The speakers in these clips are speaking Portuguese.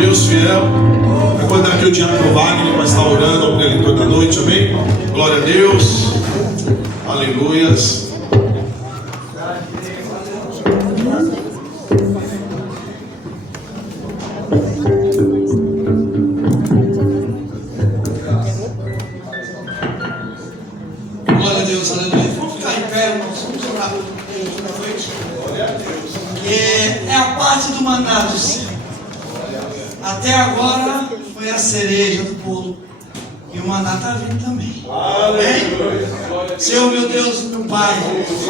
Deus fiel. Enquanto aqui o Diácono Wagner vai estar orando ao preletor da noite, amém? Glória a Deus. Aleluias. Glória a Deus, aleluia. Vamos ficar em pé, irmãos. Vamos orar pelo preletor da noite. Glória a Deus. Que é a parte do maná do céu. Até agora foi a cereja do bolo. E o maná está vindo também. Amém? Senhor, meu Deus, meu Pai,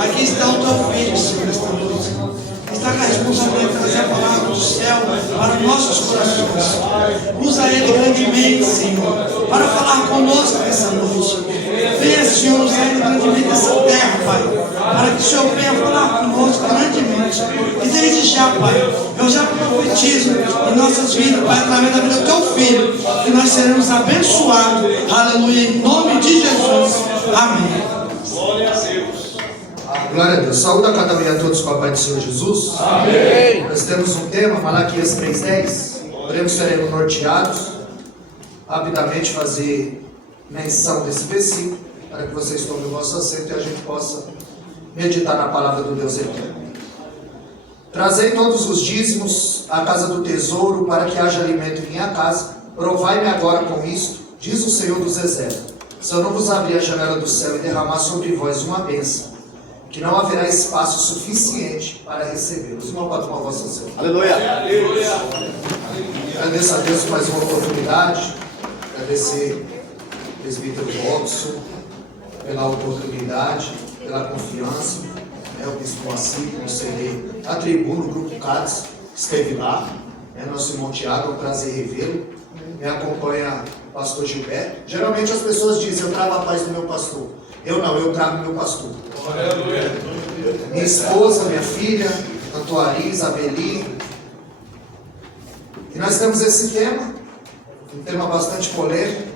aqui está o teu filho, Senhor, nesta noite. Está com a responsabilidade de trazer a palavra do céu para nossos corações. Usa ele grandemente, Senhor, para falar conosco nessa noite. Venha, Senhor, usar ele grandemente nessa terra, Pai, para que o Senhor venha falar conosco grandemente. E desde já, Pai, eu já profetizo em nossas vidas, Pai, através da vida do teu filho, que nós seremos abençoados. Aleluia, em nome de Jesus. Amém. Glória a Deus. Glória a Deus. Saúde a cada um e a todos com a paz do Senhor Jesus. Amém. Nós temos um tema, Malaquias 3:10. Poremos seremos norteados. Rapidamente fazer menção desse versículo, para que vocês tomem o vosso assento e a gente possa meditar na palavra do Deus eterno. Trazei todos os dízimos à casa do tesouro, para que haja alimento em minha casa. Provai-me agora com isto, diz o Senhor dos Exércitos. Se eu não vos abrir a janela do céu e derramar sobre vós uma bênção, que não haverá espaço suficiente para recebê-los. Irmão, pode tomar o vosso assento. Aleluia. Agradeço a Deus por mais uma oportunidade. Agradecer ao presbítero Robson pela oportunidade, pela confiança. O bispo Moacir, conselheiro da tribuna, o grupo CADES, esteve lá. Nosso irmão Tiago, é um prazer revê-lo. Me acompanha o pastor Gilberto. Geralmente as pessoas dizem, eu trago a paz do meu pastor. Eu não, eu trago o meu pastor. Aleluia. Minha esposa, minha filha, Antoari, Isabeli. E nós temos esse tema, um tema bastante polêmico.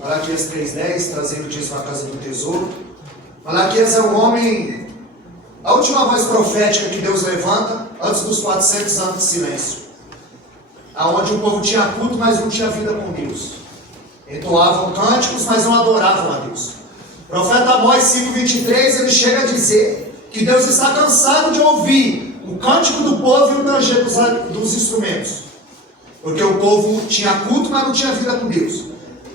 Malaquias 3:10, trazendo o dízimo à casa do tesouro. Malaquias é um homem, a última voz profética que Deus levanta, antes dos 400 anos de silêncio. Aonde o povo tinha culto, mas não tinha vida com Deus. Entoavam cânticos, mas não adoravam a Deus. O profeta Amós 5:23, ele chega a dizer que Deus está cansado de ouvir o cântico do povo e o ranger dos instrumentos. Porque o povo tinha culto, mas não tinha vida com Deus.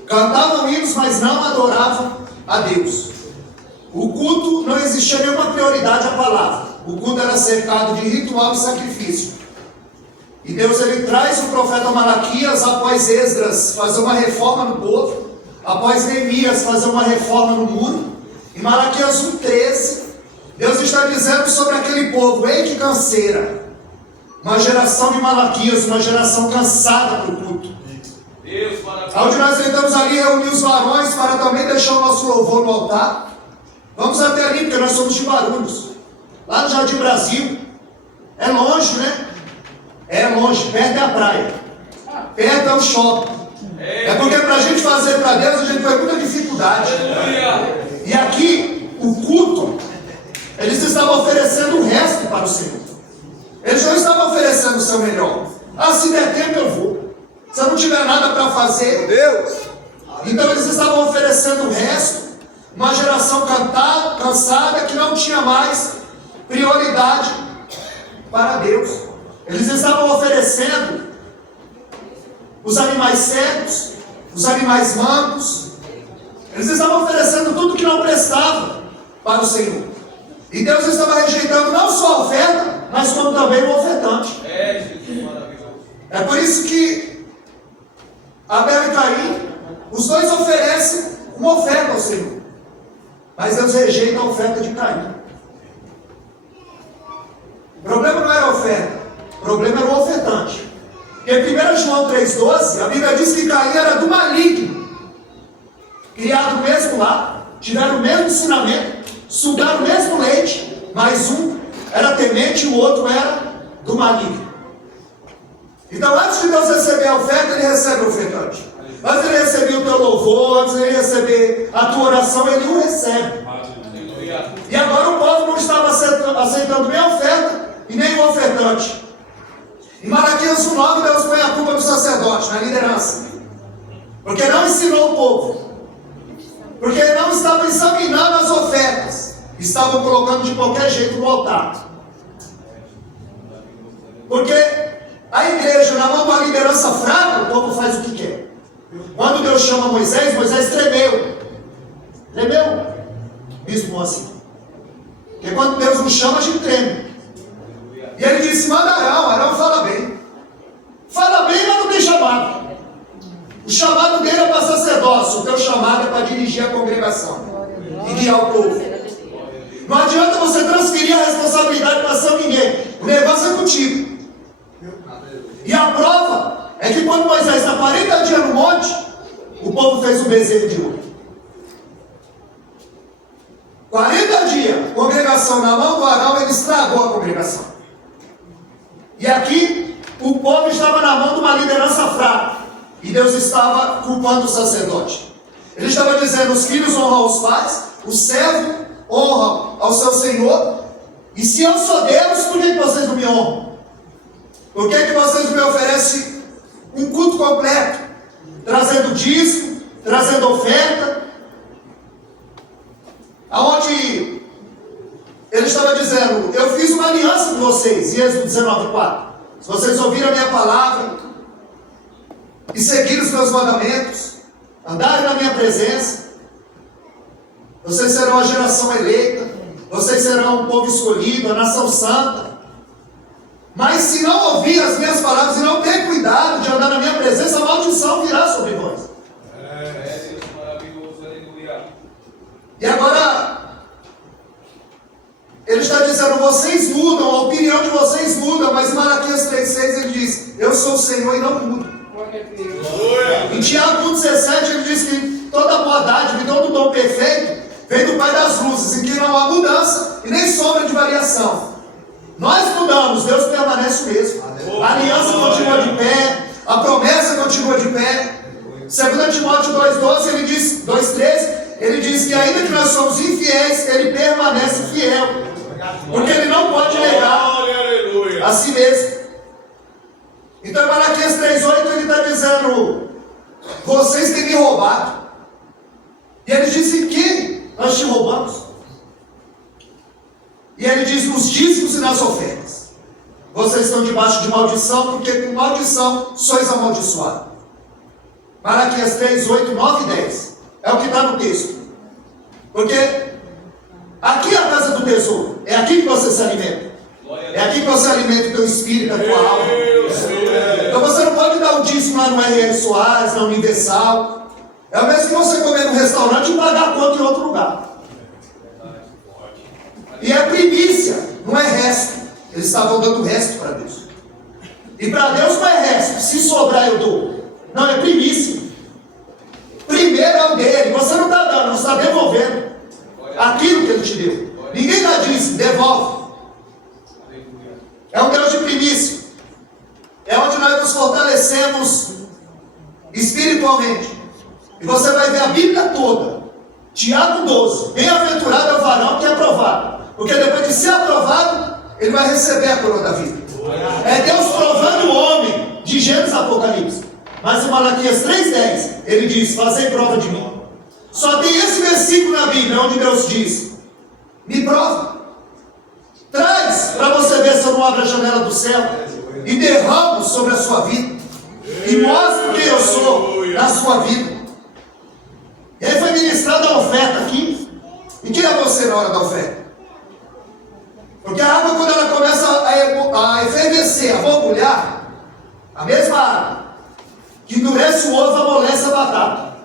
Cantavam hinos, mas não adoravam a Deus. O culto não existia nenhuma prioridade à palavra. O culto era cercado de ritual e sacrifício. E Deus ele traz o profeta Malaquias após Esdras fazer uma reforma no povo, após Neemias fazer uma reforma no muro. Em Malaquias 1:13, Deus está dizendo sobre aquele povo: ei, que canseira! Uma geração de Malaquias, uma geração cansada para o culto. Onde nós tentamos ali reunir os varões para também deixar o nosso louvor no altar. Vamos até ali, porque nós somos de Guarulhos, lá no Jardim Brasil. É longe, né? É longe, perto é a praia, perto é o shopping. É porque para a gente fazer para Deus, a gente tem muita dificuldade. E aqui, o culto, eles estavam oferecendo o resto para o Senhor. Eles não estavam oferecendo o seu melhor. Ah, se der tempo eu vou. Se eu não tiver nada para fazer, Deus. Então eles estavam oferecendo o resto. Uma geração cansada, que não tinha mais prioridade para Deus. Eles estavam oferecendo os animais cegos, os animais mancos. Eles estavam oferecendo tudo que não prestava para o Senhor. E Deus estava rejeitando não só a oferta, mas como também o ofertante. É por isso que Abel e Caim, os dois oferecem uma oferta ao Senhor. Mas Deus rejeita a oferta de Caim. O problema não era a oferta. O problema era o ofertante. Porque em 1 João 3,12, a Bíblia diz que Caim era do maligno. Criado mesmo lá, tiveram o mesmo ensinamento, sugaram o mesmo leite, mas um era temente e o outro era do maligno. Então antes de Deus receber a oferta, ele recebe o ofertante. Antes de ele receber o teu louvor, antes de ele receber a tua oração, ele o recebe. E agora o povo não estava aceitando nem a oferta e nem o ofertante. Em Malaquias 1:9, Deus põe a culpa do sacerdote, na liderança. Porque não ensinou o povo. Porque não estavam examinando as ofertas. Estavam colocando de qualquer jeito no altar. Porque a igreja, na mão de uma liderança fraca, o povo faz o que quer. Quando Deus chama Moisés, Moisés tremeu. Tremeu. Mesmo assim. Porque quando Deus nos chama, a gente treme. E ele disse, manda Arão. Arão fala bem. Fala bem, mas não tem chamado. O chamado dele é para sacerdócio. O teu chamado é para dirigir a congregação e guiar o povo. Não adianta você transferir a responsabilidade para São ninguém. O negócio é contigo. E a prova é que quando Moisés está 40 dias no monte, o povo fez um bezerro de ouro. 40 dias, congregação na mão do Arão, ele estragou a congregação. E aqui, o povo estava na mão de uma liderança fraca. E Deus estava culpando o sacerdote. Ele estava dizendo, os filhos honram os pais, o servo honra ao seu Senhor. E se eu sou Deus, por que vocês não me honram? Por que vocês não me oferecem um culto completo? Trazendo dízimo, trazendo oferta. Aonde ele estava dizendo, eu fiz uma aliança com vocês, em Êxodo 19:4. Se vocês ouvirem a minha palavra e seguirem os meus mandamentos, andarem na minha presença, vocês serão a geração eleita, vocês serão um povo escolhido, a nação santa. Mas se não ouvir as minhas palavras e não ter cuidado de andar na minha presença, a maldição virá sobre vós. E agora, ele está dizendo, vocês mudam, a opinião de vocês muda, mas em Malaquias 3:6 ele diz, eu sou o Senhor e não mudo. Em Tiago 1:17 ele diz que toda boa dádiva e todo dom perfeito vem do Pai das luzes, em que não há mudança e nem sombra de variação. Nós mudamos, Deus permanece o mesmo. A aliança continua de pé, a promessa continua de pé. 2 Timóteo 2:12 ele diz, 2:13, ele diz que ainda que nós somos infiéis, ele permanece fiel. Porque ele não pode negar a si mesmo. Então em Malaquias 3:8 ele está dizendo, vocês têm me roubado. E ele disse que nós te roubamos. E ele diz, nos dízimos e nas ofertas. Vocês estão debaixo de maldição, porque com maldição sois amaldiçoados. Malaquias 3:8, 9 e 10. É o que está no texto. Porque aqui é a casa do tesouro. É aqui que você se alimenta. É aqui que você alimenta o teu espírito, a tua alma. Então você não pode dar o dízimo lá no R.R. Soares, na Universal. É o mesmo que você comer num restaurante e pagar a conta em outro lugar. E é primícia, não é resto. Eles estavam dando resto para Deus. E para Deus não é resto. Se sobrar eu dou. Não, é primícia. Primeiro é o dele. Você não está dando, você está devolvendo aquilo que ele te deu. Ninguém dá dízimo, devolve. É um Deus de primícia. É onde nós nos fortalecemos espiritualmente. E você vai ver a Bíblia toda. Tiago 12. Bem-aventurado é o varão que é aprovado. Porque depois de ser aprovado, ele vai receber a coroa da vida. É Deus provando o homem de Gênesis a Apocalipse. Mas em Malaquias 3:10, ele diz, fazei prova de mim. Só tem esse versículo na Bíblia, onde Deus diz, me prova. Traz, para você ver se eu não abro a janela do céu e derramo sobre a sua vida. E mostro quem eu sou na sua vida. E aí foi ministrada a oferta aqui. E quem é você na hora da oferta? Porque a água, quando ela começa a efervescer, a borbulhar, a mesma água que endurece o ovo, amolece a batata.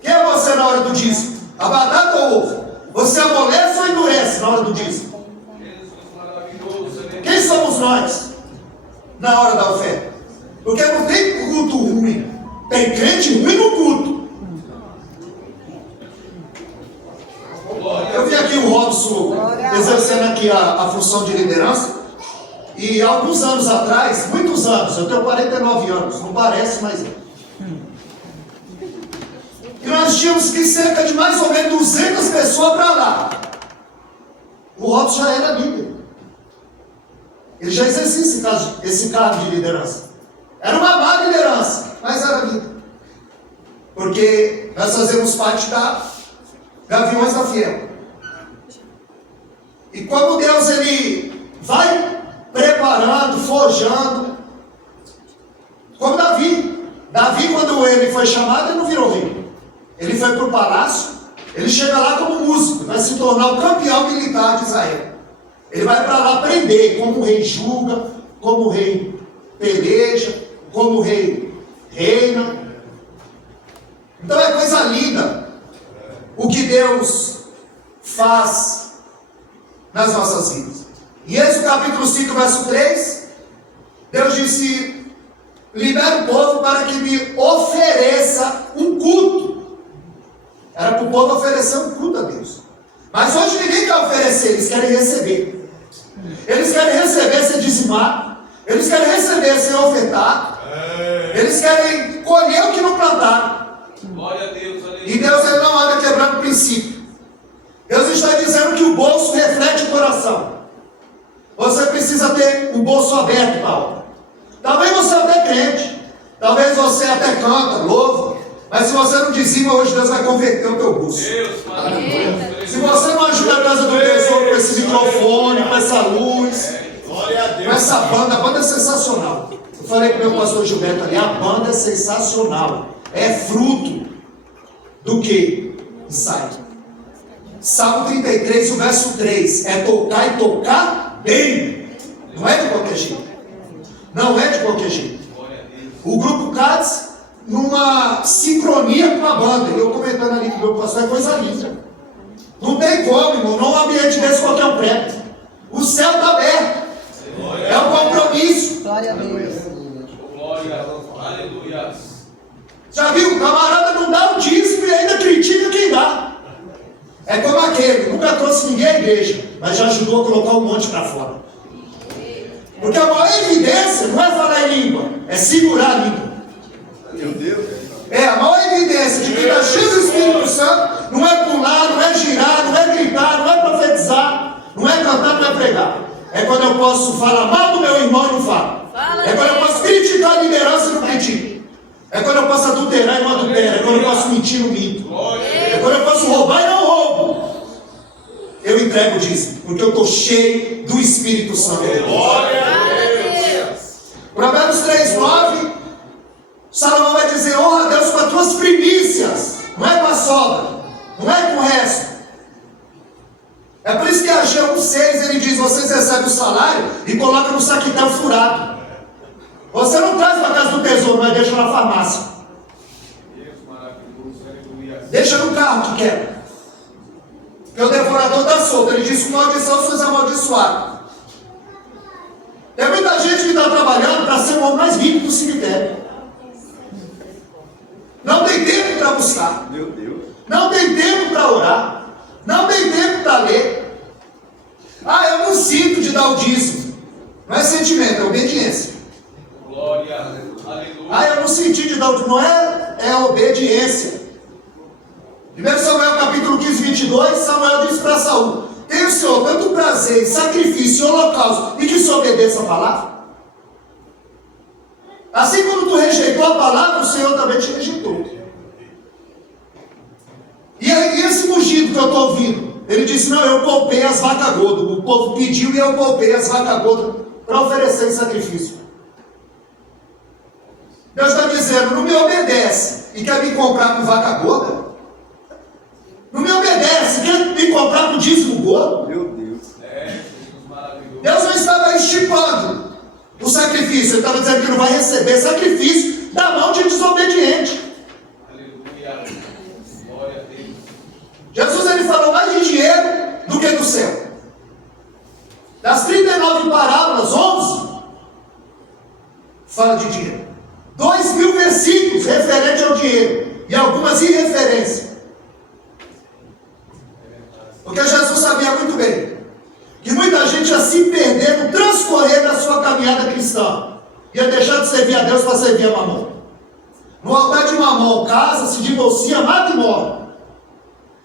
Quem é você na hora do dízimo? A batata ou o ovo? Você amolece ou endurece na hora do dízimo? Quem somos nós na hora da oferta? Porque não tem culto ruim. Tem crente ruim no culto. Eu vi aqui o Robson exercendo aqui a função de liderança. E alguns anos atrás, muitos anos, eu tenho 49 anos, não parece, mas é. E nós tínhamos que ir cerca de mais ou menos 200 pessoas para lá. O Robson já era líder. Ele já exercia esse cargo de liderança. Era uma má liderança, mas era vida. Porque nós fazemos parte da Gaviões da Fiel. E como Deus ele vai preparando, forjando, como Davi, quando ele foi chamado, ele não virou rei. Ele foi para o palácio, ele chega lá como músico, vai se tornar o campeão militar de Israel. Ele vai para lá aprender como o rei julga, como o rei peleja, como o rei reina. Então é coisa linda o que Deus faz nas nossas vidas. Em Êxodo capítulo 5, verso 3, Deus disse: libera o povo para que me ofereça um culto. Era para o povo oferecer um culto a Deus. Mas hoje ninguém quer oferecer, eles querem receber. Eles querem receber sem dizimar. Eles querem receber sem ofertar. Eles querem colher o que não plantaram. Glória a Deus, aleluia. E Deus ele não anda quebrando princípio. Deus está dizendo que o bolso reflete o coração. Você precisa ter o bolso aberto para a obra. Talvez você até crente, talvez você até canta, louva, mas se você não dizima, hoje Deus vai converter o teu bolso. Deus, aleluia. Se você não ajuda a casa do tesouro com esse microfone, com essa luz, com essa banda, a banda é sensacional. Eu falei com o meu pastor Gilberto ali, a banda é sensacional. É fruto do que? Ensaio. Salmo 33, o verso 3, é tocar e tocar bem. Não é de qualquer jeito. Não é de qualquer jeito. O grupo Cades, numa sincronia com a banda, eu comentando ali com o meu pastor, é coisa linda. Não tem como, irmão, num ambiente desse qualquer um prego. O céu está aberto. É um compromisso. Glória a Deus. Glória, aleluia. Já viu? O camarada não dá o dízimo e ainda critica quem dá. É como aquele, nunca trouxe ninguém à igreja, mas já ajudou a colocar um monte para fora. Porque a maior evidência não é falar em língua, é segurar a língua. Meu Deus. É, a maior evidência de que está cheio do Espírito Santo não é pular, não é girar, não é gritar, não é profetizar, não é cantar, não é pregar. É quando eu posso falar mal do meu irmão e não falo. É quando eu posso criticar a liderança e não critico. É quando eu posso adulterar e não adultero. É quando eu posso mentir e não minto. É quando eu posso roubar e não roubo. Eu entrego o dízimo, porque eu estou cheio do Espírito Santo. Provérbios 3:9, Salomão vai dizer: honra a Deus com as tuas primícias, não é com a sobra, não é com o resto. É por isso que Ageu 1:6 ele diz: vocês recebem o salário e colocam no saquetel furado. Você não traz para a casa do tesouro, mas deixa na farmácia. Deixa no carro que quebra. Porque o devorador está solto. Ele diz: com maldição sois amaldiçoados. Tem muita gente que está trabalhando para ser o homem mais rico do cemitério. Não tem tempo para buscar. Meu Deus. Não tem tempo para orar. Não tem tempo para ler. Ah, eu não sinto de dar o dízimo. Não é sentimento, é obediência. Glória, aleluia. Ah, eu não senti de dar o dízimo. Não é, é obediência. 1 Samuel capítulo 15, 22, Samuel diz para Saul: tem o Senhor tanto prazer em sacrifício e holocausto e que se obedeça a palavra? Assim como tu rejeitou a palavra, o Senhor também te rejeitou. E aí, esse mugido que eu estou ouvindo, ele disse: não, eu poupei as vacas gordas. O povo pediu e eu poupei as vacas gordas para oferecer em sacrifício. Deus está dizendo: não me obedece e quer me comprar com vaca gorda? Não me obedece, quer me comprar com dízimo gordo? Meu Deus. Jesus maravilhoso. Deus não estava estipando o sacrifício, ele estava dizendo que não vai receber sacrifício da mão de desobediente. Aleluia. Glória a Deus. Jesus ele falou mais de dinheiro do que do céu. Das 39 parábolas, 11 fala de dinheiro. 2.000 versículos referentes ao dinheiro e algumas irreferências. Porque Jesus sabia muito bem que muita gente ia se perder no transcorrer da sua caminhada cristã. Ia deixar de servir a Deus para servir a Mamon. No altar de Mamon, casa, se divorcia, mata e morre.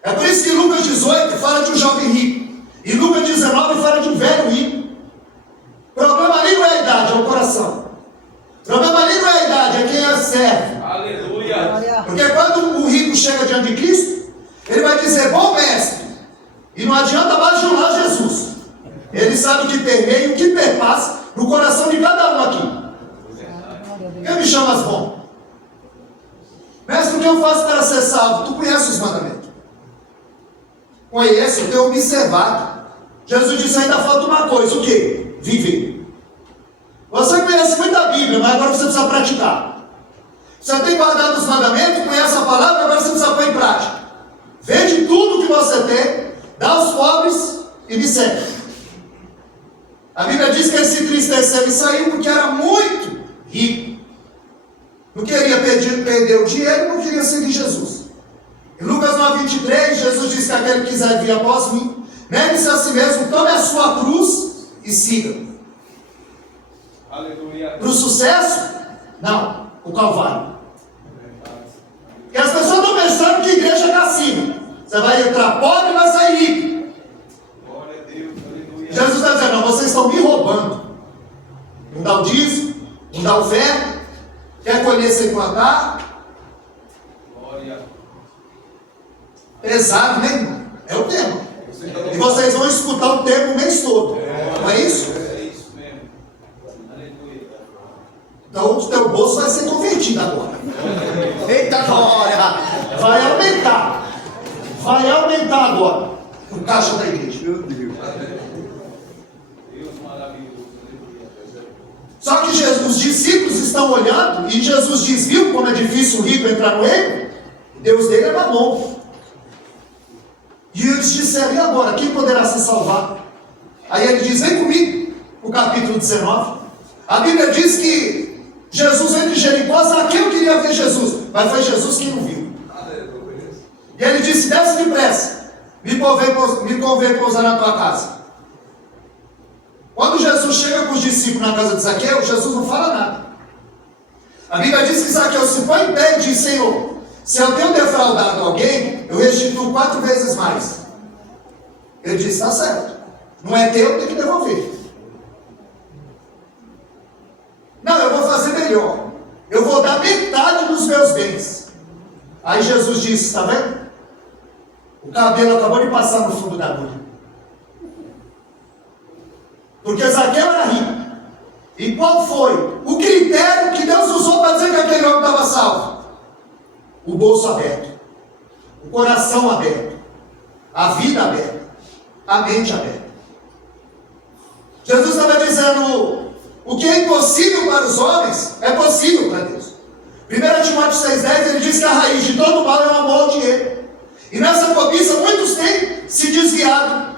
É por isso que Lucas 18 fala de um jovem rico. E Lucas 19 fala de um velho rico. O problema ali não é a idade, é o coração. O problema ali não é a idade, é quem a serve. Aleluia. Porque quando o rico chega diante de Cristo, ele vai dizer, bom mestre. E não adianta bajular Jesus. Ele sabe o que permeia e o que perpassa no coração de cada um aqui. Quem me chamas bom? Mestre, o que eu faço para ser salvo? Tu conheces os mandamentos? Conheço, eu tenho observado. Jesus disse, ainda falta uma coisa, o quê? Viver. Você conhece muito a Bíblia, mas agora você precisa praticar. Você tem guardado os mandamentos, conhece a palavra, agora você precisa pôr em prática. Vende tudo que você tem, dá aos pobres e me segue. A Bíblia diz que ele se entristeceu e saiu porque era muito rico. Não queria perder o dinheiro, não queria seguir Jesus. Em Lucas 9:23, Jesus diz que aquele que quiser vir após mim, negue-se a si mesmo, tome a sua cruz e siga. Aleluia. Para o sucesso? Não, o Calvário. Porque as pessoas estão pensando que a igreja é cassino. Você vai entrar pobre e vai sair rico. Glória a Deus. Aleluia. Jesus está dizendo, não, vocês estão me roubando. Não dá o dízimo, não dá o fé, quer colher sem plantar. Glória. Pesado, né, irmão? É o tema. E vocês vão escutar o tema o mês todo. Não é isso? É isso mesmo. Aleluia. Então o teu bolso vai ser convertido agora. Eita glória! Vai aumentar. Vai aumentar agora o caixa da igreja. Deus maravilhoso. Aleluia. Só que os discípulos estão olhando e Jesus diz, viu como é difícil o rico entrar no reino? Deus dele é Mamon. E eles disseram, e agora? Quem poderá se salvar? Aí ele diz, vem comigo, o capítulo 19. A Bíblia diz que Jesus entra em Jericó, Zaqueu queria ver Jesus, mas foi Jesus quem não viu. E ele disse, desce depressa, me convém pousar na tua casa. Quando Jesus chega com os discípulos na casa de Zaqueu, Jesus não fala nada. A Bíblia diz que Zaqueu se põe em pé e diz, Senhor, se eu tenho defraudado alguém, eu restituo 4 vezes mais. Ele disse, está certo. Não é teu, tem que devolver. Não, eu vou fazer melhor. Eu vou dar metade dos meus bens. Aí Jesus disse, está vendo? O cabelo acabou de passar no fundo da agulha. Porque Zaqueu era rico. E qual foi o critério que Deus usou para dizer que aquele homem estava salvo? O bolso aberto, o coração aberto, a vida aberta, a mente aberta. Jesus estava dizendo, o que é impossível para os homens, é possível para Deus. 1 Timóteo 6,10, ele diz que a raiz de todo mal é o amor ao dinheiro. E nessa cobiça, muitos têm se desviado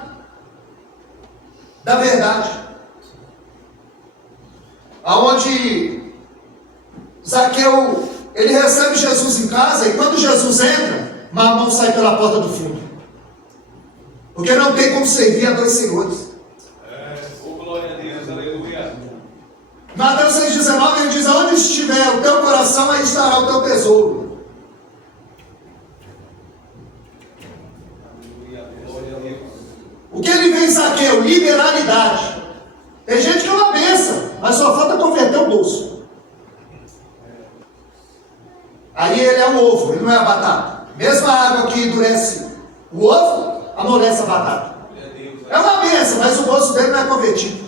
da verdade. Aonde Zaqueu, ele recebe Jesus em casa, e quando Jesus entra, Mamon sai pela porta do fundo. Porque não tem como servir a 2 senhores. Oh, glória a Deus. Aleluia. Mateus 6,19, ele diz, aonde estiver o teu coração, aí estará o teu tesouro. Aleluia. Glória a Deus. O que ele vê em Zaqueu? Liberalidade. Tem gente que é uma benção, mas só falta converter o bolso. Aí ele é o ovo, ele não é a batata. Mesmo a água que endurece o ovo, amolece a batata. Glória a Deus. É uma benção, mas o bolso dele não é convertido.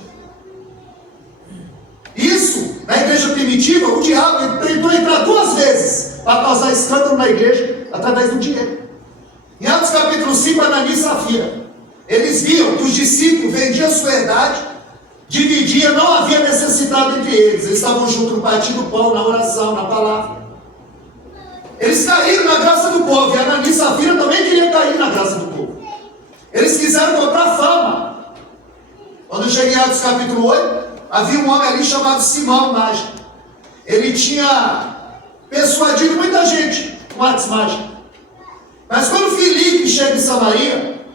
Isso, na igreja primitiva, o diabo tentou entrar 2 vezes para causar escândalo na igreja através do dinheiro. Em Atos capítulo 5, Ananias e Safira, eles viam que os discípulos vendiam sua herdade, dividiam, não havia necessidade entre eles. Eles estavam juntos no partir do pão, na oração, na palavra. Eles caíram na graça do povo, e Ananias e Safira também queriam cair na graça do povo. Eles quiseram comprar fama. Quando eu cheguei em Atos capítulo 8, havia um homem ali chamado Simão Mágico. Ele tinha persuadido muita gente com artes mágicas. Mas quando Filipe chega em Samaria,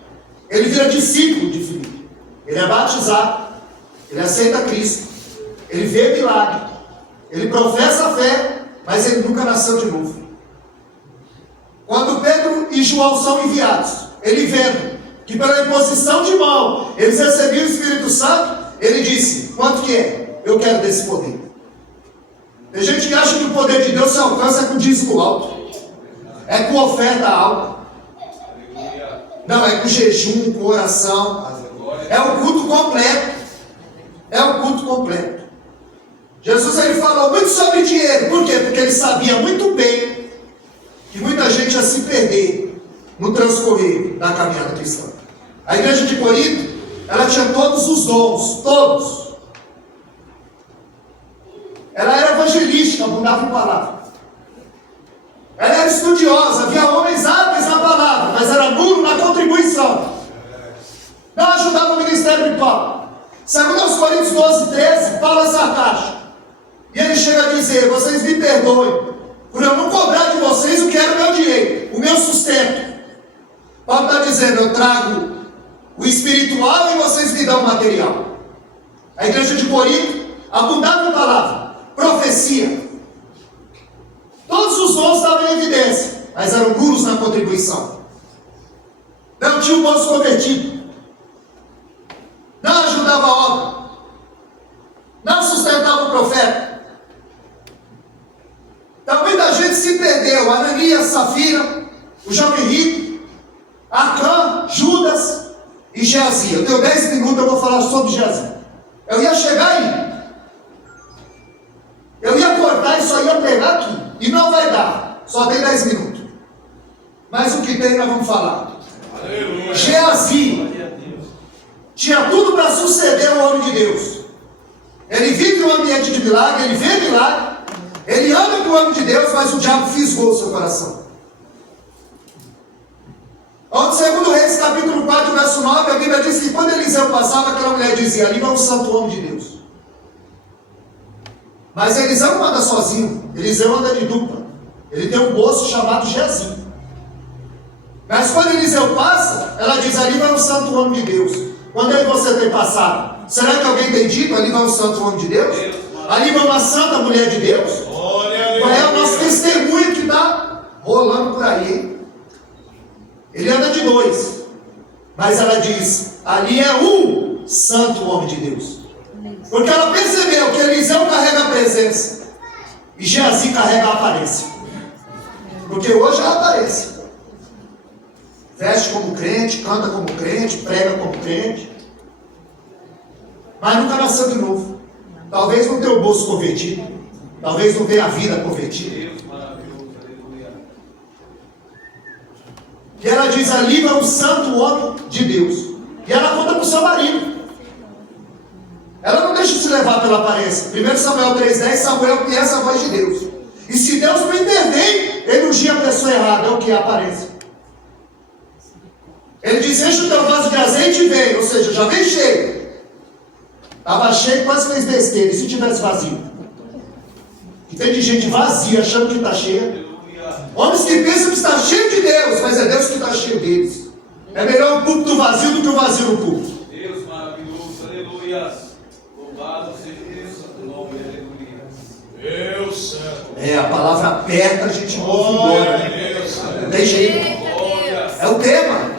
ele vira discípulo de Filipe. Ele é batizado, ele aceita Cristo, ele vê milagre, ele professa a fé, mas ele nunca nasceu de novo. Quando Pedro e João são enviados, ele vendo que pela imposição de mão eles recebiam o Espírito Santo, ele disse: quanto que é? Eu quero desse poder. Tem gente que acha que o poder de Deus se alcança com dízimo alto, é com oferta alta. Não, é com jejum, com oração. É o culto completo. É o culto completo. Jesus ele falou muito sobre dinheiro. Por quê? Porque ele sabia muito bem que muita gente ia se perder no transcorrer da caminhada cristã. A igreja de Corinto, ela tinha todos os dons, todos. Ela era evangelística, abundava em palavra. Ela era estudiosa, havia homens hábeis na palavra, mas era nulo na contribuição. Não ajudava o ministério de Paulo. Segundo aos Coríntios 12, 13, Paulo é sarcástico. E ele chega a dizer: vocês me perdoem, por eu não cobrar de vocês o que era o meu direito, o meu sustento. Paulo está dizendo: eu trago o espiritual e vocês me dão o material. A igreja de Corinto abundava em palavra, profecia. Todos os dons estavam em evidência, mas eram nulos na contribuição. Não tinha o moço convertido, não ajudava a obra, não sustentava o profeta. Então muita gente se perdeu. Ananias, Safira, o jovem rico, Acã, Judas e Geazi. Eu tenho 10 minutos, eu vou falar sobre Geazi. Eu ia chegar aí, eu ia cortar e só ia pegar aqui, e não vai dar, só tem 10 minutos. Mas o que tem nós vamos falar. Aleluia. Geazi tinha tudo para suceder o homem de Deus. Ele vive um ambiente de milagre, ele vê milagre, ele anda com o homem de Deus, mas o diabo fisgou o seu coração. Onde, segundo Reis, capítulo 4, verso 9, a Bíblia diz que quando Eliseu passava, aquela mulher dizia: ali vai um santo homem de Deus. Mas Eliseu não anda sozinho, Eliseu anda de dupla. Ele tem um moço chamado Geazi. Mas quando Eliseu passa, ela diz: ali vai um santo homem de Deus. Quando é que você tem passado? Será que alguém tem dito: ali vai um santo homem de Deus? Ali vai uma santa mulher de Deus? Qual é o nosso testemunho que está rolando por aí? Ele anda de dois, mas ela diz: ali é um santo homem de Deus. Porque ela percebeu que Eliseu carrega a presença e Geazi carrega a aparência. Porque hoje ela aparece, veste como crente, canta como crente, prega como crente, mas nunca nasceu de novo. Talvez não tenha o bolso convertido, talvez não tenha a vida convertida. E ela diz: ali vai um santo homem de Deus. E ela conta para o seu marido. Ela não deixa se levar pela aparência. 1 Samuel 3,10, Samuel conhece a voz de Deus. E se Deus não intervém, ele ungia a pessoa errada. É o que? A aparência. Ele diz: enche o teu vaso de azeite e vem. Ou seja, já vem cheio. Estava cheio, quase fez besteira. E se tivesse vazio? E tem de gente vazia, achando que está cheia. Homens que pensam que está cheio de Deus, mas é Deus que está cheio deles. É melhor o púlpito vazio do que o vazio no púlpito. Deus maravilhoso, aleluia. Louvado seja Deus, santo nome, aleluia. Deus santo. É, a palavra aperta, a gente move embora. Não tem jeito. É o tema.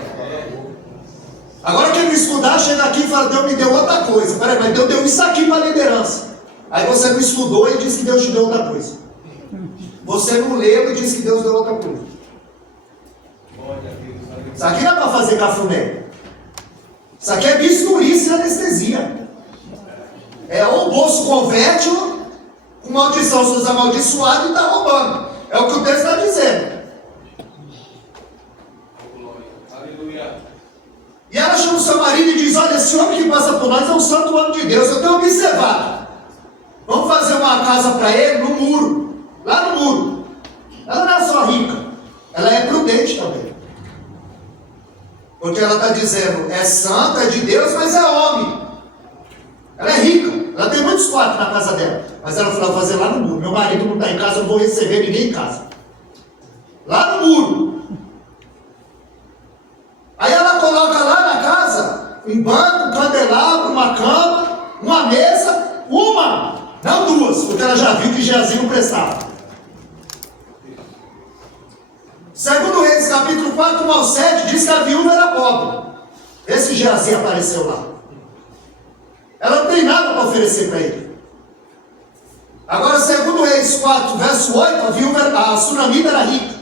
Agora quem não estudar, chega aqui e fala: Deus me deu outra coisa. Peraí, mas Deus deu isso aqui para a liderança. Aí você não estudou e disse que Deus te deu outra coisa. Você não leu e disse que Deus deu outra coisa. Isso aqui não é para fazer cafuné. Isso aqui é bisturice e anestesia. É ou o bolso converte ou com maldição, se usa amaldiçoado e está roubando. É o que o texto está dizendo. Aleluia. E ela chama o seu marido e diz: olha, esse homem que passa por nós é um santo homem de Deus. Eu tenho observado. Vamos fazer uma casa para ele no muro. Lá no muro. Ela não é só rica, ela é prudente também. Porque ela está dizendo: é santa, é de Deus, mas é homem. Ela é rica, ela tem muitos quartos na casa dela. Mas ela falou: fazer lá no muro. Meu marido não está em casa, eu não vou receber ninguém em casa. Lá no muro. Aí ela coloca lá na casa um banco, um candelabro, uma cama, uma mesa, não duas, porque ela já viu que Geazi não prestava. Segundo Reis, capítulo 4, 1 ao 7, diz que a viúva era pobre. Esse Geazi apareceu lá. Ela não tem nada para oferecer para ele. Agora, segundo Reis 4, verso 8, a sunamita era rica.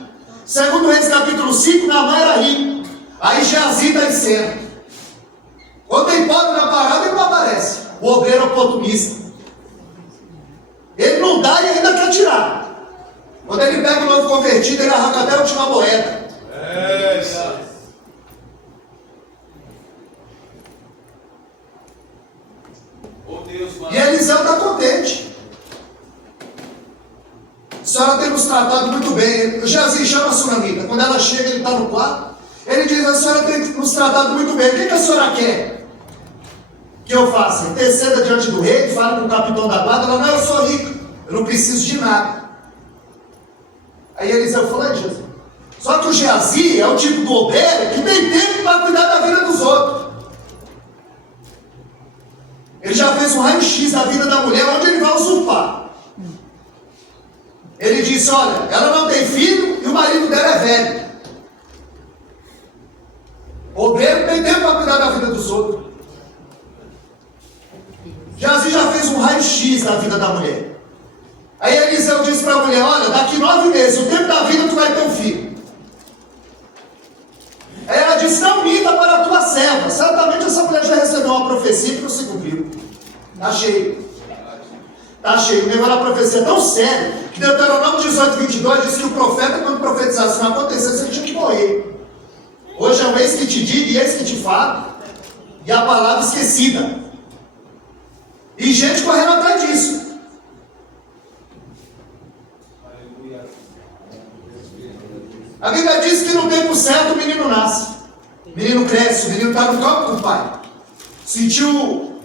Segundo Reis capítulo 5, Naamã era rico. Aí Geazi está em cena. Quando tem pobre na parada, ele não aparece. O obreiro oportunista. Ele não dá e ainda quer tirar. Quando ele pega o novo convertido, ele arranca até a última moeda. E Eliseu está contente. A senhora tem nos tratado muito bem. O Geazi chama a sunamita. Quando ela chega, ele está no quarto. Ele diz: a senhora tem nos tratado muito bem. O que a senhora quer que eu faça? Interceda diante do rei, fala com o capitão da guarda. Ela: não, eu sou rico, eu não preciso de nada. Aí Eliseu falou: Jesus. Só que o Geazi é o tipo do obreiro que tem tempo para cuidar da vida dos outros. Ele já fez um raio-x da vida da mulher, onde ele vai usurpar. Ele disse: olha, ela não tem filho e o marido dela é velho. O obreiro não tem tempo para cuidar da vida dos outros. Geazi já fez um raio-x da vida da mulher. Aí Eliseu disse para a mulher: olha, daqui 9 meses, o tempo da vida, tu vai ter um filho. Aí ela disse: não minta para a tua serva. Certamente essa mulher já recebeu uma profecia que não se cumpriu. Está cheio. Está cheio. O negócio da profecia é tão sério que Deuteronômio 18, 22 diz que o profeta, quando profetizasse não acontecesse, ele tinha que morrer. Hoje é um eis que te digo e eis que te falo, e a palavra esquecida. E gente correndo atrás disso. A Bíblia diz que no tempo certo o menino nasce. O menino cresce, o menino está no campo com o pai. Sentiu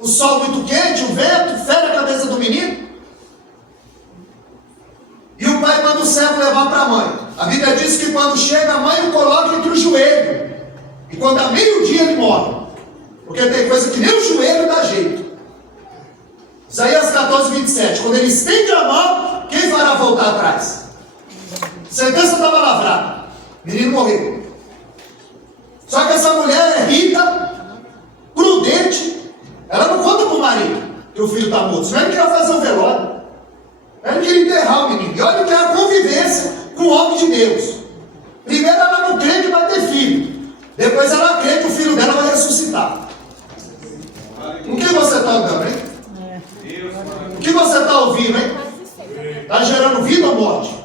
o sol muito quente, o vento, fere a cabeça do menino. E o pai manda o servo levar para a mãe. A Bíblia diz que quando chega, a mãe o coloca entre o joelho. E quando dá meio-dia ele morre. Porque tem coisa que nem o joelho dá jeito. Isaías 14, 27. Quando ele estende a mão, quem fará voltar atrás? Sentença estava lavrada. O menino morreu. Só que essa mulher é rica, prudente. Ela não conta para o marido que o filho está morto. Senão ele queria fazer um velório. Ele queria enterrar o menino. E olha que é a convivência com o homem de Deus. Primeiro ela não crê que vai ter filho. Depois ela crê que o filho dela vai ressuscitar. O que você está andando, hein? O que você está ouvindo, hein? Está gerando vida ou morte?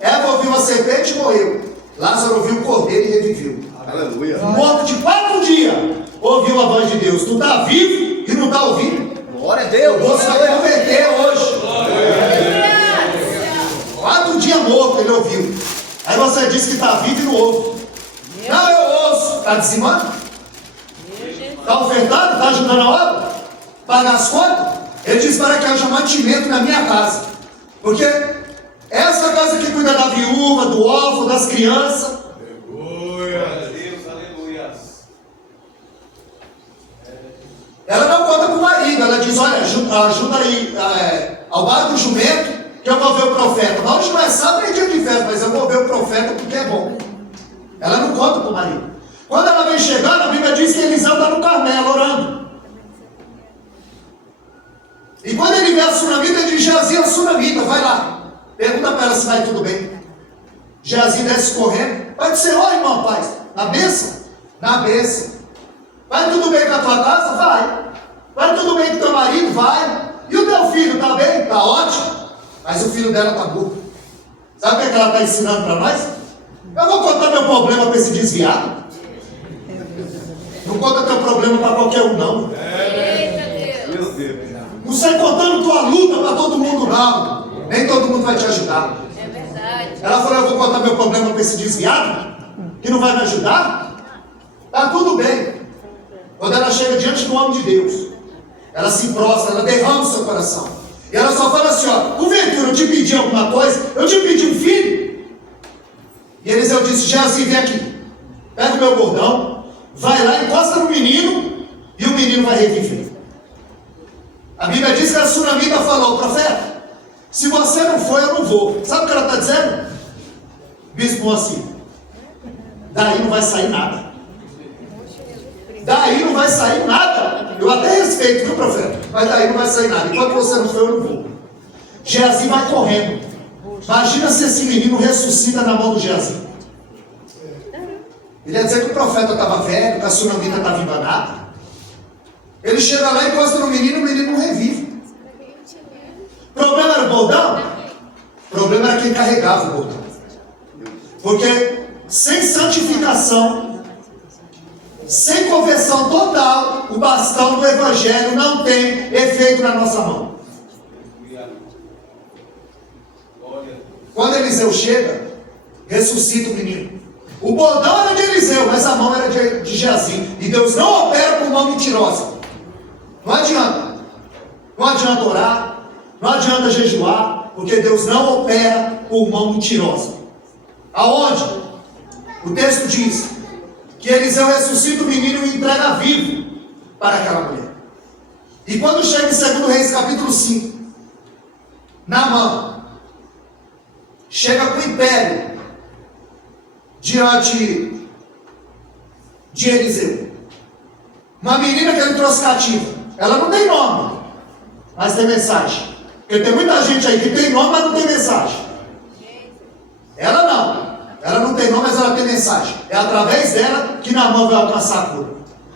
Eva ouviu a serpente e morreu. Lázaro ouviu o cordeiro e reviveu. Aleluia. Morto de 4 dias, ouviu a voz de Deus. Tu está vivo e não está ouvindo? Glória a Deus. Você vai converter hoje. 4 dias morto ele ouviu. Aí você diz que está vivo e não ouve. Não, eu ouço. Está dizimando? Está ofertando? Está ajudando a obra? Paga as contas? Ele diz para que haja mantimento na minha casa. Porque essa casa que cuida da viúva, do órfão, das crianças. Ela não conta com o marido. Ela diz: olha, ajuda aí ao bar do jumento, que eu vou ver o profeta. Mas hoje não é sábado nem dia de festa, mas eu vou ver o profeta porque é bom. Ela não conta com o marido. Quando ela vem chegando, a Bíblia diz que Eliseu está no Carmelo orando. E quando ele vê a sunamita, ele diz: Geazi, a sunamita, vai lá. Pergunta para ela se vai tudo bem. Geazi desce correndo. Vai dizer: ó, irmão, paz, na bênção? Na bênção. Vai tudo bem com a tua casa? Vai. Vai tudo bem com o teu marido? Vai. E o teu filho está bem? Está ótimo. Mas o filho dela está burro. Sabe o que ela está ensinando para nós? Eu vou contar meu problema para esse desviado. Não conta teu problema para qualquer um, não. Meu Deus. Não sai contando tua luta para todo mundo, não. Nem todo mundo vai te ajudar. É verdade. Ela falou: eu vou contar meu problema para esse desviado, que não vai me ajudar. Está tudo bem. Quando ela chega diante do homem de Deus, ela se prostra, ela derrama o seu coração. E ela só fala assim: ó, porventura eu te pedi alguma coisa? Eu te pedi um filho? E Eliseu disse: Geazi, vem aqui. Pega o meu bordão, vai lá, encosta no menino, e o menino vai reviver. A Bíblia diz que a sunamita falou: profeta, se você não for, eu não vou. Sabe o que ela está dizendo? Bispo assim, daí não vai sair nada. Daí não vai sair nada. Eu até respeito, viu, profeta? Mas daí não vai sair nada. Enquanto você não for, eu não vou. Geazi vai correndo. Imagina se esse menino ressuscita na mão do Geazi. Ele ia dizer que o profeta estava velho, que a sunamita estava embanada. Ele chega lá e encosta no menino, o menino não revive. O problema era o bordão? O problema era quem carregava o bordão. Porque sem santificação, sem conversão total, o bastão do evangelho não tem efeito na nossa mão. Quando Eliseu chega, ressuscita o menino. O bordão era de Eliseu, mas a mão era de Geazi. E Deus não opera por mão mentirosa. Não adianta. Não adianta orar, não adianta jejuar, porque Deus não opera por mão mentirosa. Aonde? O texto diz que Eliseu ressuscita o menino e entrega vivo para aquela mulher. E quando chega em 2 Reis capítulo 5, Naamã chega com o império diante de Eliseu. Uma menina que ele trouxe cativa. Ela não tem nome, mas tem mensagem. Porque tem muita gente aí que tem nome, mas não tem mensagem. Ela não. Ela não tem nome, mas ela tem mensagem. É através dela que Naamã vai alcançar a cura.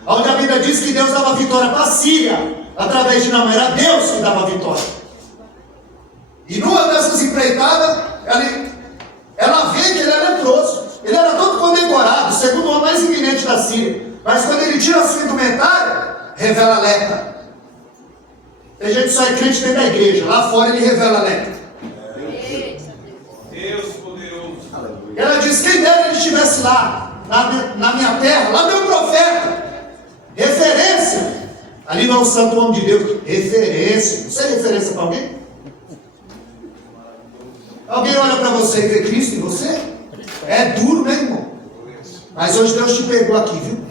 Onde a Bíblia diz que Deus dava vitória para a Síria. Através de Naamã, era Deus que dava vitória. E numa dessas empreitadas, ela vê que ele é leproso. Ele era todo condecorado, o segundo homem mais iminente da Síria. Mas quando ele tira a sua indumentária, revela a lepra. Tem gente que só é crente dentro da igreja. Lá fora ele revela a lepra. Deus poderoso. Ela diz, quem dera ele estivesse lá, na minha terra, lá meu profeta. Referência. Ali vai o santo homem de Deus. Referência. Você é referência para alguém? Alguém olha para você e vê Cristo em você? É duro, né, irmão? Mas hoje Deus te pegou aqui, viu?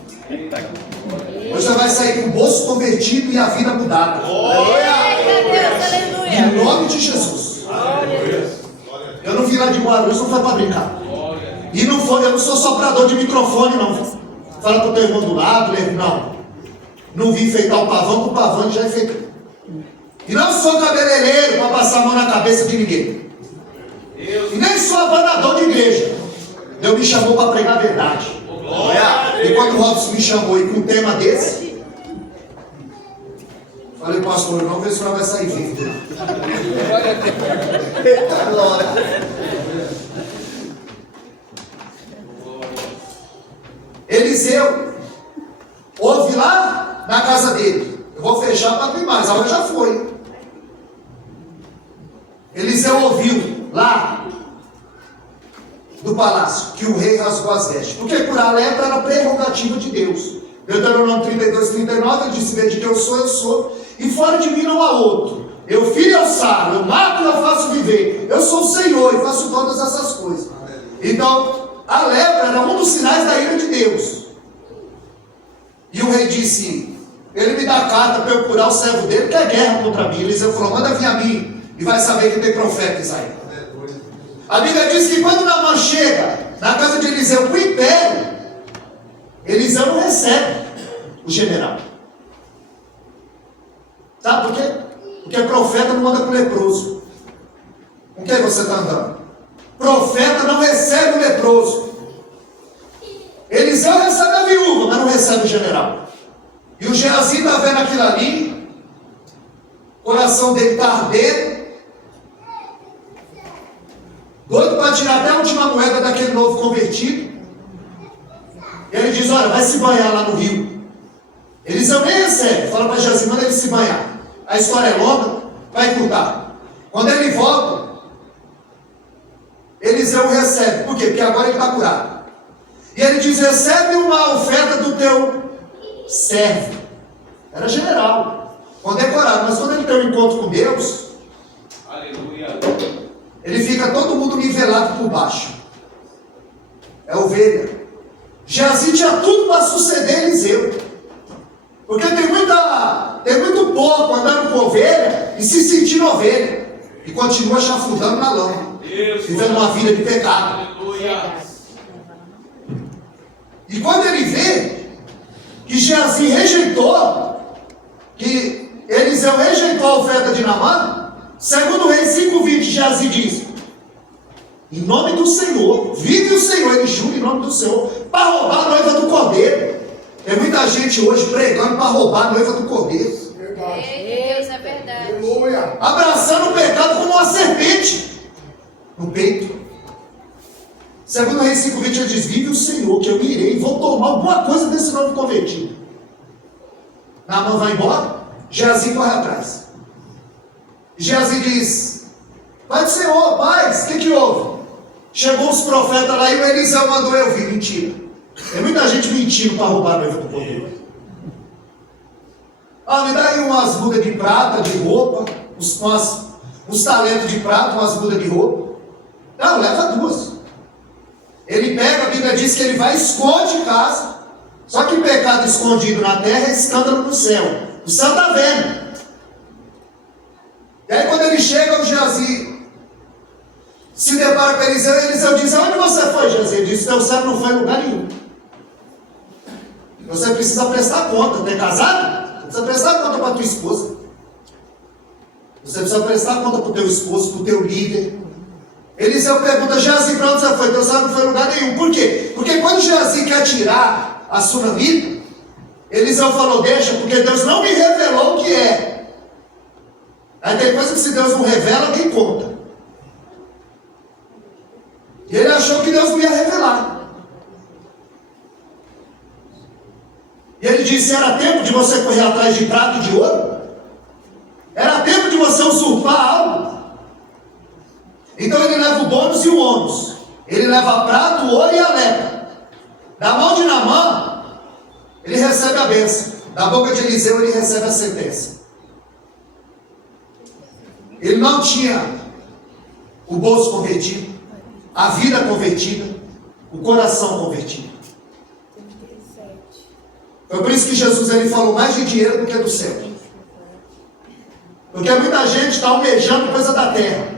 Hoje você vai sair com o bolso convertido e a vida mudada. Em nome de Jesus. Eu não vim lá de Guarulhos, não foi para brincar. E não foi, eu não sou soprador de microfone, não. Fala para o teu irmão do lado, não. Não vim enfeitar o pavão, que o pavão já enfeitou. E não sou cabeleireiro para passar a mão na cabeça de ninguém. E nem sou abanador de igreja. Deus me chamou para pregar a verdade. E quando o Robson me chamou e com um tema desse, falei, pastor, não vê se ela vai sair vivo. Eliseu ouve lá na casa dele. Eu vou fechar para abrir mais, a hora já foi. Eliseu ouviu lá do palácio que o rei rasgou as vestes. Porque curar a lepra era prerrogativa de Deus. Deuteronômio 32, 39, ele disse, de que eu sou, e fora de mim não há outro. Eu filho eu saro, eu mato e eu faço viver. Eu sou o Senhor e faço todas essas coisas. Então, a lepra era um dos sinais da ira de Deus. E o rei disse, ele me dá carta para eu curar o servo dele, que é guerra contra mim. Eliseu falou, manda vir a mim, e vai saber que tem profeta Isaías. A Bíblia diz que quando Naamã chega na casa de Eliseu com o império, Eliseu não recebe o general. Sabe por quê? Porque profeta não anda com leproso. Com quem você está andando? Profeta não recebe o leproso. Eliseu recebe a viúva, mas não recebe o general. E o Geazi está vendo aquilo ali, o coração dele está ardendo, doido para tirar até a última moeda daquele novo convertido. E ele diz, olha, vai se banhar lá no rio. Eliseu nem recebe, fala para Geazi, manda ele se banhar. A história é longa, vai encurtar. Quando ele volta, Eliseu recebe. Por quê? Porque agora ele está curado. E ele diz, recebe uma oferta do teu servo. Era general, condecorado, mas quando ele tem um encontro com Deus, Aleluia. ele fica todo mundo nivelado por baixo. É ovelha. Geazi tinha tudo para suceder Eliseu. Porque tem muito porco andando com ovelha e se sentindo ovelha. E continua chafurdando na lama. Vivendo uma vida de pecado. Aleluia. E quando ele vê que Geazi rejeitou, que Eliseu rejeitou a oferta de Naamã, segundo Reis 5:20, Geazi diz: em nome do Senhor, vive o Senhor, ele jura em nome do Senhor, para roubar a noiva do cordeiro. Tem muita gente hoje pregando para roubar a noiva do cordeiro. Deus, é verdade. Abraçando o pecado como uma serpente no peito. Segundo Reis 5:20, ele diz: vive o Senhor, que eu irei e vou tomar alguma coisa desse novo convertido. Naamã vai embora, Geazi corre atrás. Geazi diz: Pai do Senhor, paz, o que houve? Chegou os profetas lá e o Eliseu mandou eu vir. Mentira. Tem muita gente mentindo para roubar a noiva do cordeiro. Me dá aí umas mudas de prata, de roupa, uns talentos de prata, umas mudas de roupa. Não, leva duas. Ele pega, a Bíblia diz que ele vai e esconde em casa. Só que pecado escondido na terra é escândalo no céu. O céu está vendo. E aí quando ele chega, o Geazi se depara com Eliseu, e Eliseu diz: onde você foi, Geazi? Ele diz: teu servo não foi em lugar nenhum. Você precisa prestar conta. Tu é casado? Você precisa prestar conta para tua esposa. Você precisa prestar conta para o teu esposo, para o teu líder. Eliseu pergunta: Geazi, para onde você foi? Teu servo não foi em lugar nenhum. Por quê? Porque quando Geazi quer tirar a sunamita, Eliseu falou: deixa, porque Deus não me revelou o que é. Aí tem coisa que se Deus não revela, quem conta. E ele achou que Deus não ia revelar. E ele disse: era tempo de você correr atrás de prata e de ouro? Era tempo de você usurpar algo? Então ele leva o bônus e o ônus. Ele leva a prata, o ouro e a lepra. Da mão de Naamã, ele recebe a bênção. Da boca de Eliseu, ele recebe a sentença. Ele não tinha o bolso convertido, a vida convertida, o coração convertido. Foi por isso que Jesus ele falou mais de dinheiro do que do céu. Porque muita gente está almejando coisa da terra.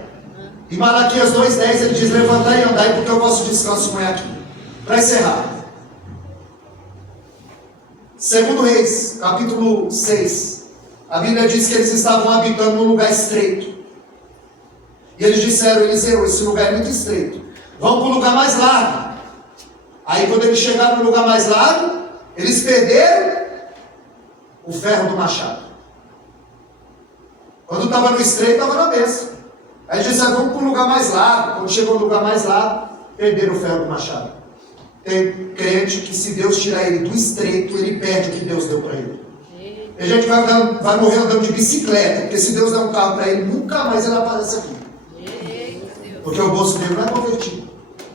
Em Malaquias 2:10 ele diz: levantai e andai, porque o vosso descanso não é aqui. Para encerrar, segundo Reis, capítulo 6, a Bíblia diz que eles estavam habitando num lugar estreito. E eles disseram: Eliseu, esse lugar é muito estreito, vamos para um lugar mais largo. Aí quando eles chegaram no lugar mais largo, eles perderam o ferro do machado. Quando estava no estreito, estava na bênção. Aí eles disseram: vamos para um lugar mais largo. Quando chegou no lugar mais largo, perderam o ferro do machado. Tem crente que, se Deus tirar ele do estreito, ele perde o que Deus deu para ele. Tem gente que vai morrer andando de bicicleta, porque se Deus der um carro para ele, nunca mais ele aparece aqui. Porque o bolso dele não é convertido,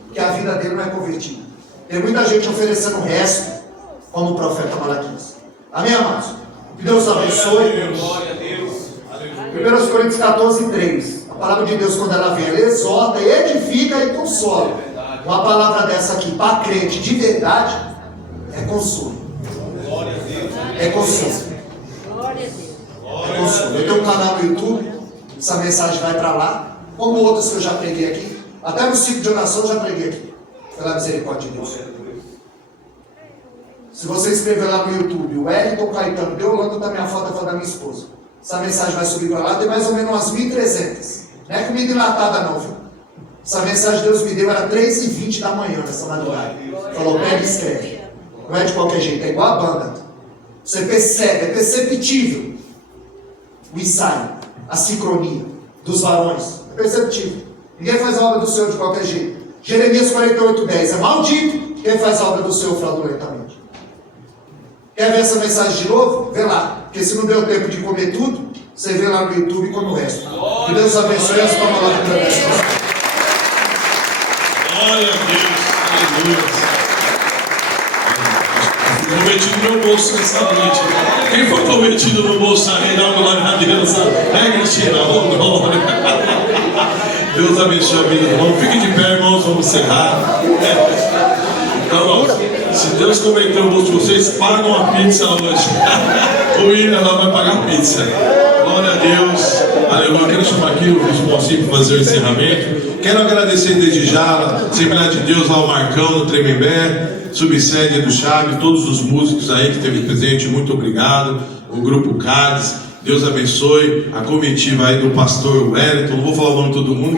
porque a vida dele não é convertida. Tem muita gente oferecendo o resto, como o profeta Malaquias. Amém, amados? Que Deus abençoe. Glória a Deus. 1 Coríntios 14:3. A palavra de Deus, quando ela vem, ela exorta, edifica e consola. Uma palavra dessa aqui, para crente de verdade, é consolo. Glória a Deus. É consolo. Glória a Deus. É consolo. Eu tenho um canal no YouTube, essa mensagem vai para lá, como outras que eu já preguei aqui. Até no ciclo de oração eu já preguei aqui. Pela misericórdia de Deus. Se você escrever lá no YouTube, o Wellington Caetano de Holanda, da minha foto, da minha esposa. Essa mensagem vai subir para lá, tem mais ou menos umas 1.300. Não é comida enlatada não, viu? Essa mensagem que Deus me deu era 3h20 da manhã, nessa madrugada. Falou: pega e escreve. Não é de qualquer jeito, é igual a banda. Você percebe, é perceptível o ensaio, a sincronia dos varões. É perceptível. Ninguém faz a obra do Senhor de qualquer jeito. Jeremias 48:10. É maldito quem faz a obra do Senhor fraudulentamente. Quer ver essa mensagem de novo? Vê lá. Porque se não deu tempo de comer tudo, você vê lá no YouTube e come o resto. Que Deus abençoe as palavras da bênção. Glória a Deus, aleluia. Convertido no meu bolso nessa noite. Quem foi convertido no bolso aí, dá uma glória a Deus. Cristina, glória. Deus abençoe a vida do irmão. Fique de pé, irmãos, vamos encerrar. Então, irmãos, se Deus converteu o bolso de vocês, pagam uma pizza hoje. O William lá vai pagar pizza. Glória a Deus. Aleluia. Quero chamar aqui o responsável para fazer o encerramento. Quero agradecer desde já a Assembleia de Deus ao Marcão, no Tremembé, subsede do Chave, todos os músicos aí que esteve presente, muito obrigado. o grupo Cádiz. Deus abençoe a comitiva aí do pastor Wellington. Não vou falar o nome de todo mundo.